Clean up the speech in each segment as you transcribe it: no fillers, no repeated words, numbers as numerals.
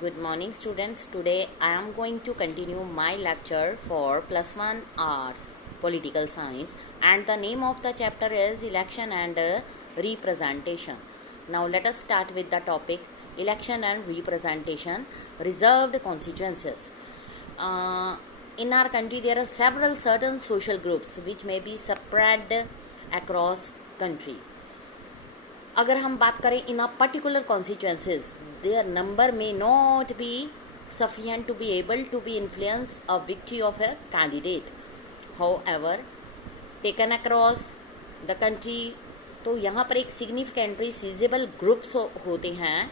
Good morning, students. Today I am going to continue my lecture for +1 Arts Political Science, and the name of the chapter is Election and Representation. Now let us start with the topic Election and Representation, Reserved Constituencies. In our country there are several certain social groups which may be spread across country. अगर हम बात करें in a particular constituencies, their number may not be sufficient to be able to be influence a victory of a candidate. However, taken across the country, तो यहाँ पर एक significantly सीजेबल groups होते हैं,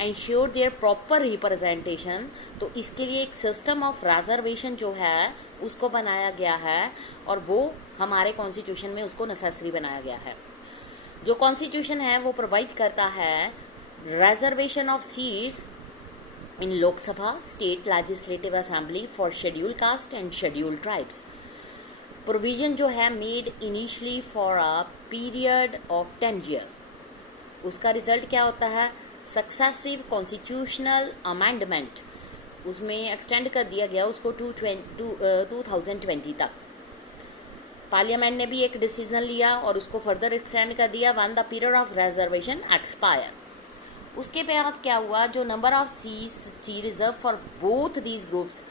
एंश्योर देयर प्रॉपर रिप्रेजेंटेशन. तो इसके लिए एक सिस्टम ऑफ रिजर्वेशन जो है उसको बनाया गया है, और वो हमारे कॉन्स्टिट्यूशन में उसको नेसेसरी बनाया गया है. जो कॉन्स्टिट्यूशन है वो प्रोवाइड करता है reservation of seats in Lok Sabha, state legislative assembly for schedule cast and schedule tribes. Provision जो है made initially for a period of 10 year. उसका रिजल्ट क्या होता है? Successive constitutional amendment. उसमें एक्सटेंड कर दिया गया उसको 2020 तक. पार्लियामेंट ने भी एक डिसीजन लिया और उसको फर्दर एक्सटेंड कर दिया when the period of reservation expire. उसके बाद क्या हुआ? जो number of seats reserve for both these groups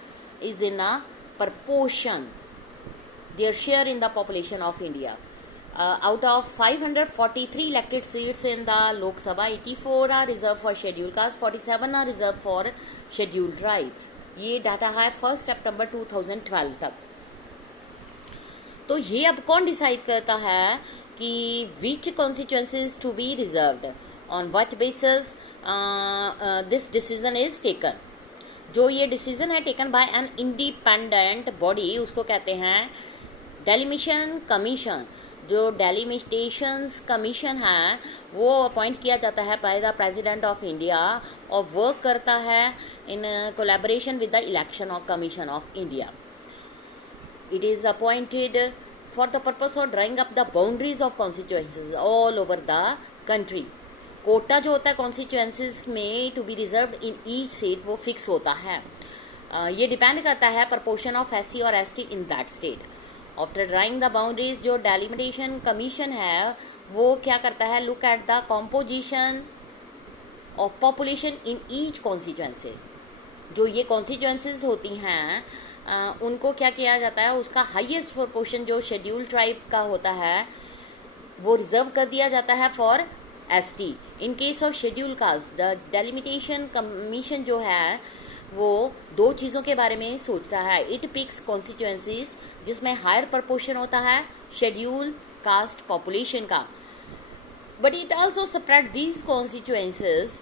is in a proportion their share in the population of India. Out of 543 elected seats in the Lok Sabha, 84 are reserve for schedule caste, 47 are reserve for schedule tribe. ये data है 1 सितंबर 2012 तक. तो ये अब कौन decide करता है कि which constituencies to be reserved, on what basis this decision is taken. जो ये डिसीजन है taken by an independent body, उसको कहते हैं डेलिमिशन कमीशन. जो डेलिमिटेशंस कमीशन है वो अपॉइंट किया जाता है by the president of India और वर्क करता है in collaboration with the election of commission of India. It is appointed for the purpose of drawing up the boundaries of constituencies all over the country. Quota जो होता है constituencies में to be reserve in each seat वो fix होता है. ये depend करता है प्रपोर्शन ऑफ SC और ST in that state. After drawing the boundaries, जो डेलिमिटेशन कमीशन है वो क्या करता है? Look at the composition of population in each constituency. जो ये कॉन्स्टिट्यूएंसीज होती हैं उनको क्या किया जाता है? उसका हाईएस्ट प्रोपोर्शन जो शेड्यूल ट्राइब का होता है वो रिजर्व कर दिया जाता है for ST. In case of schedule caste, the delimitation commission जो है वो दो चीज़ों के बारे में सोचता है. इट पिक्स कॉन्स्टिट्यूएंसीज जिसमें हायर प्रोपोर्शन होता है शेड्यूल कास्ट पॉपुलेशन का, but it also spread these constituencies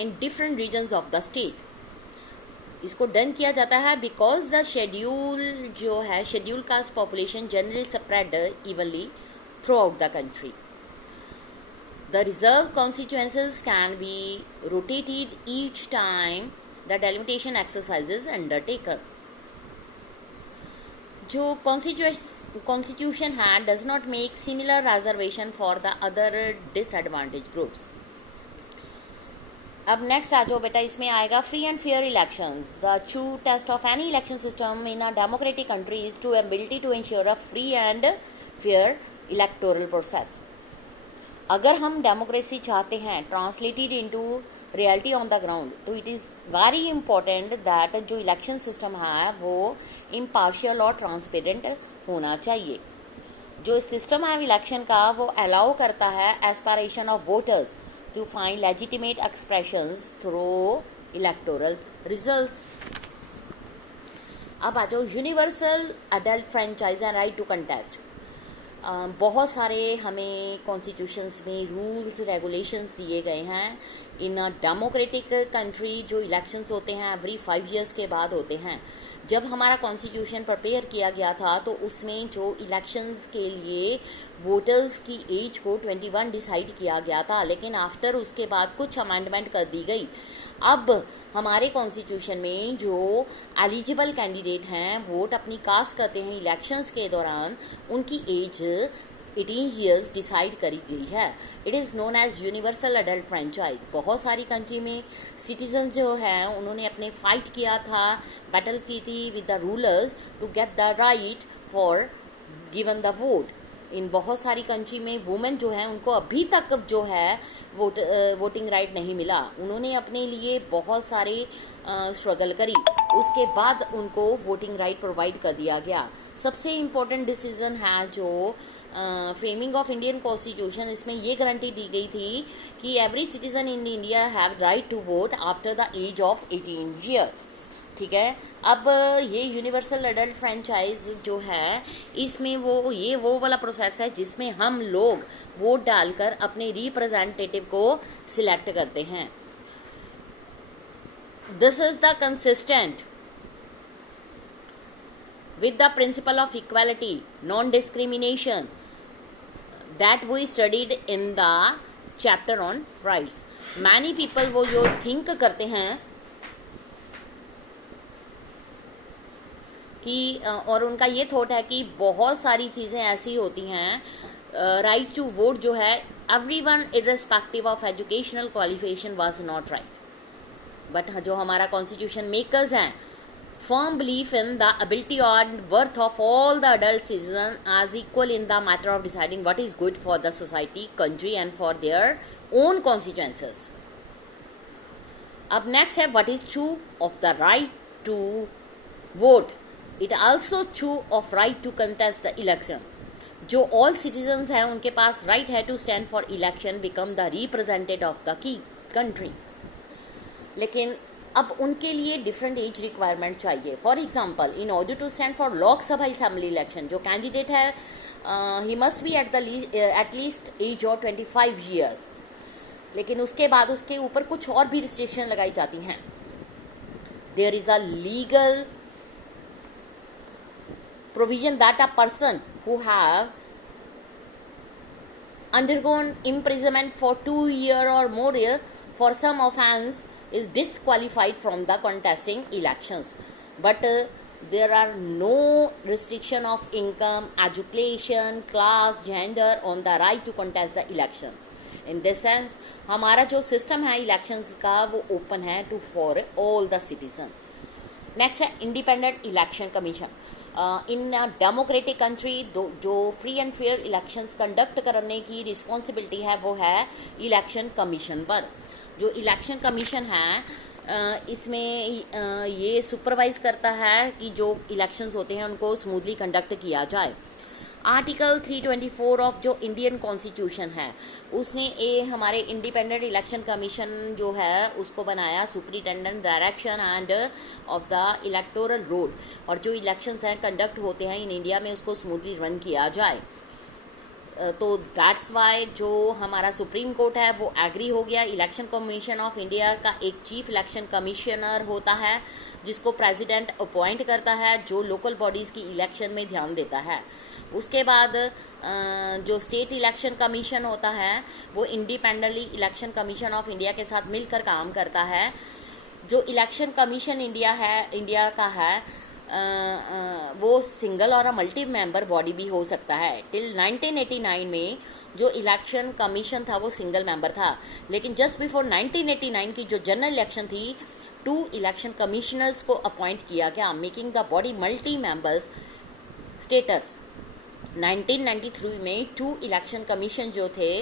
in different regions of the state. इसको डन किया जाता है बिकॉज द शेड्यूल जो है schedule caste population generally spread evenly throughout the country. The reserve constituencies can be rotated each time the delimitation exercises undertaken. जो constitution है does not make similar reservation for the other disadvantage groups. अब next आ जाओ बेटा, इसमें आएगा free and fair elections. The true test of any election system in a democratic country is to ability to ensure a free and fair electoral process. अगर हम democracy चाहते हैं translated into reality on the ground, तो it is very important that जो election system है वो impartial और transparent होना चाहिए. जो सिस्टम है इलेक्शन का वो अलाउ करता है aspiration of voters to find legitimate expressions through electoral results. अब आ जाओ universal adult franchise and right to contest. बहुत सारे हमें कॉन्स्टिट्यूशंस में रूल्स रेगुलेशंस दिए गए हैं. इन अ डेमोक्रेटिक कंट्री जो इलेक्शंस होते हैं एवरी 5 years के बाद होते हैं. जब हमारा कॉन्स्टिट्यूशन प्रिपेयर किया गया था तो उसमें जो इलेक्शंस के लिए वोटर्स की एज को 21 डिसाइड किया गया था, लेकिन आफ्टर उसके बाद कुछ अमेंडमेंट कर दी गई. अब हमारे कॉन्स्टिट्यूशन में जो एलिजिबल कैंडिडेट हैं वोट अपनी कास्ट करते हैं इलेक्शंस के दौरान, उनकी एज 18 ईयर्स डिसाइड करी गई है। It is known as universal adult franchise. बहुत सारी कंट्री में सिटीजन जो है उन्होंने अपने फाइट किया था, बैटल की थी with the rulers to get the right for given the vote. In बहुत सारी कंट्री में वुमेन जो है उनको अभी तक जो है वोटिंग राइट नहीं मिला। उन्होंने अपने लिए बहुत सारे स्ट्रगल करी, उसके बाद उनको वोटिंग राइट प्रोवाइड कर दिया गया। सबसे इम्पोर्टेंट डिसीजन है जो फ्रेमिंग ऑफ इंडियन कॉन्स्टिट्यूशन, इसमें ये गारंटी दी गई थी कि every citizen in India have right to vote after the age of 18 year. ठीक है, अब ये यूनिवर्सल अडल्ट फ्रेंचाइज जो है इसमें वो वाला प्रोसेस है जिसमें हम लोग वोट डालकर अपने रिप्रेजेंटेटिव को सिलेक्ट करते हैं। This is the consistent with the principle of equality, non-discrimination that we studied in the chapter on rights. Many people वो जो think करते हैं कि और उनका ये थॉट है कि बहुत सारी चीज़ें ऐसी होती हैं, राइट टू वोट जो है everyone irrespective of educational qualification was not right. But जो हमारा कॉन्स्टिट्यूशन मेकर्स हैं firm belief in the ability or worth of all the adult citizens as equal in the matter of deciding what is good for the society, country and for their own consequences. Up next है what is true of the right to vote. It also true of right to contest the election. जो all citizens हैं उनके पास right है to stand for election, become the representative of the country. लेकिन अब उनके लिए different age requirement चाहिए। For example, in order to stand for Lok Sabha assembly election, जो कैंडिडेट है he must be at least age और 25 ईयर्स। लेकिन उसके बाद उसके ऊपर कुछ और भी रिस्ट्रिक्शन लगाई जाती हैं। There is a legal provision that a person who have undergone imprisonment for 2 years or more for some offense is disqualified from the contesting elections. But there are no restriction of income, education, class, gender on the right to contest the election. In this sense, हमारा जो system है elections का वो open है to for all the citizen. Next है independent election commission. In democratic country जो free and fair elections conduct करने की रिस्पॉन्सिबिलिटी है वो है इलेक्शन कमीशन पर। जो इलेक्शन कमीशन है इसमें ये सुपरवाइज करता है कि जो इलेक्शंस होते हैं उनको स्मूथली कंडक्ट किया जाए। आर्टिकल 324 ऑफ जो इंडियन कॉन्स्टिट्यूशन है उसने हमारे इंडिपेंडेंट इलेक्शन कमीशन जो है उसको बनाया superintendent direction end of the electoral roll, और जो इलेक्शंस हैं कंडक्ट होते हैं इन इंडिया में उसको स्मूथली रन किया जाए। तो दैट्स वाई जो हमारा सुप्रीम कोर्ट है वो एग्री हो गया। इलेक्शन कमीशन ऑफ इंडिया का एक चीफ इलेक्शन कमिश्नर होता है जिसको प्रेसिडेंट अपॉइंट करता है, जो लोकल बॉडीज़ की इलेक्शन में ध्यान देता है। उसके बाद जो स्टेट इलेक्शन कमीशन होता है वो independently election commission of India के साथ मिलकर काम करता है। जो इलेक्शन कमीशन इंडिया का है वो सिंगल और मल्टी मेंबर बॉडी भी हो सकता है। टिल 1989 में जो इलेक्शन कमीशन था वो सिंगल मेंबर था, लेकिन जस्ट बिफोर 1989 की जो जनरल इलेक्शन थी 2 इलेक्शन कमिश्नर्स को अपॉइंट किया गया, making the body multi members status. 1993 में 2 इलेक्शन कमीशन जो थे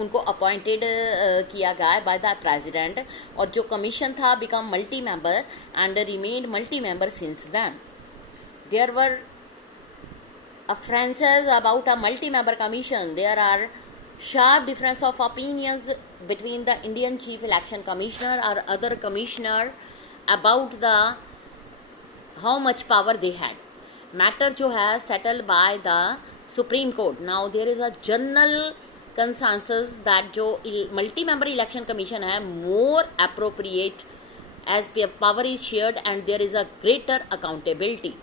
उनको अपॉइंटेड किया गया बाय द प्रेसिडेंट, और जो कमीशन था become multi member and remained multi member since then. There were offenses about a multi-member commission. There are sharp difference of opinions between the Indian Chief Election Commissioner or other commissioner about the how much power they had. Matter जो है settled by the Supreme Court. Now there is a general consensus that जो multi-member election commission है more appropriate as power is shared and there is a greater accountability.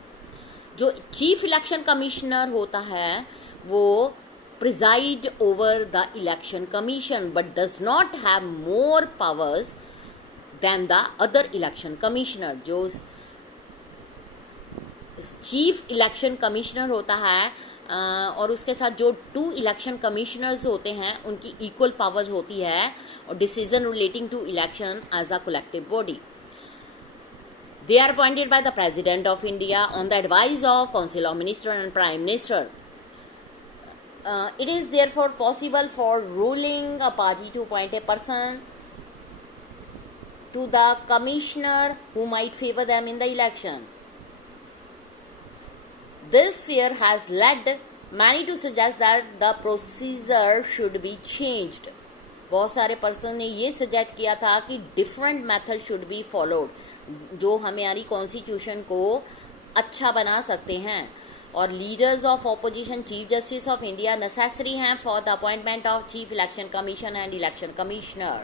जो chief election commissioner होता है वो presided over the election commission but does not have more powers than the other election commissioner. जो chief election commissioner होता है और उसके साथ जो 2 इलेक्शन कमिश्नर्स होते हैं उनकी इक्वल पावर्स होती है और decision relating to election as a collective body. They are appointed by the President of India on the advice of Council of Ministers and Prime Minister. It is therefore possible for ruling a party to appoint a person to the commissioner who might favor them in the election. This fear has led many to suggest that the procedure should be changed. बहुत सारे person ने ये suggest किया था कि different method should be followed, जो हमारी constitution को अच्छा बना सकते हैं. और leaders of opposition chief justice of India necessary हैं for the appointment of chief election commission and election commissioner.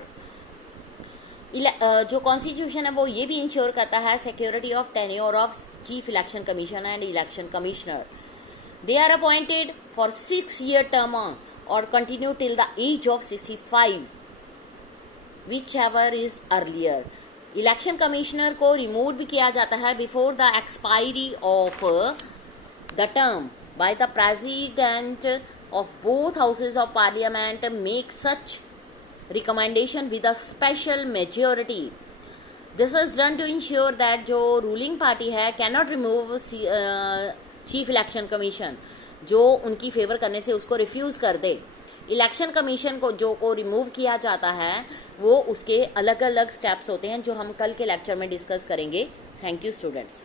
जो कॉन्स्टिट्यूशन है वो ये भी इंश्योर करता है security of tenure of chief election commission and election commissioner. They are appointed for 6-year term or continue till the age of 65, whichever is earlier. Election commissioner को remove भी किया जाता है before the expiry of the term by the president of both houses of parliament make such recommendation with a special majority. This is done to ensure that जो ruling party है cannot remove chief election commission, जो उनकी favour करने से उसको refuse कर दे. Election commission को जो को रिमूव किया जाता है वो उसके अलग अलग स्टेप्स होते हैं जो हम कल के लेक्चर में डिस्कस करेंगे. Thank you students.